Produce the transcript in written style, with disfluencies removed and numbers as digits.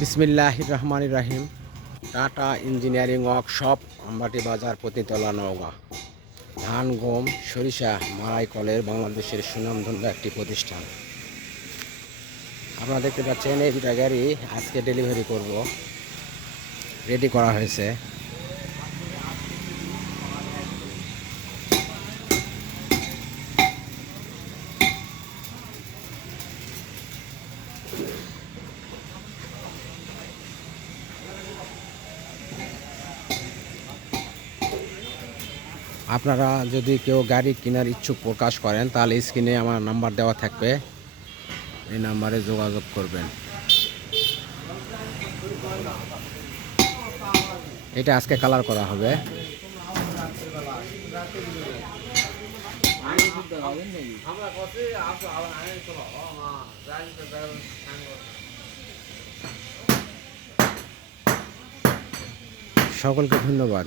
বিসমিল্লাহির রহমানির রহিম। Tata engineering workshop, আমবাটি বাজার, পতিতলা, নওগাঁ। ধান, গম, সরিষা মাড়াই কলের বাংলাদেশের সুনামধন্য একটি প্রতিষ্ঠান। আপনারা দেখতে পাচ্ছেন এই দুটা গাড়ি আজকে ডেলিভারি করব, রেডি করা হয়েছে। আপনারা যদি কেউ গাড়ি কেনার ইচ্ছুক প্রকাশ করেন তাহলে স্ক্রিনে আমার নাম্বার দেওয়া থাকবে, এই নাম্বারে যোগাযোগ করবেন। এটা আজকে কালার করা হবে। সকলকে ধন্যবাদ।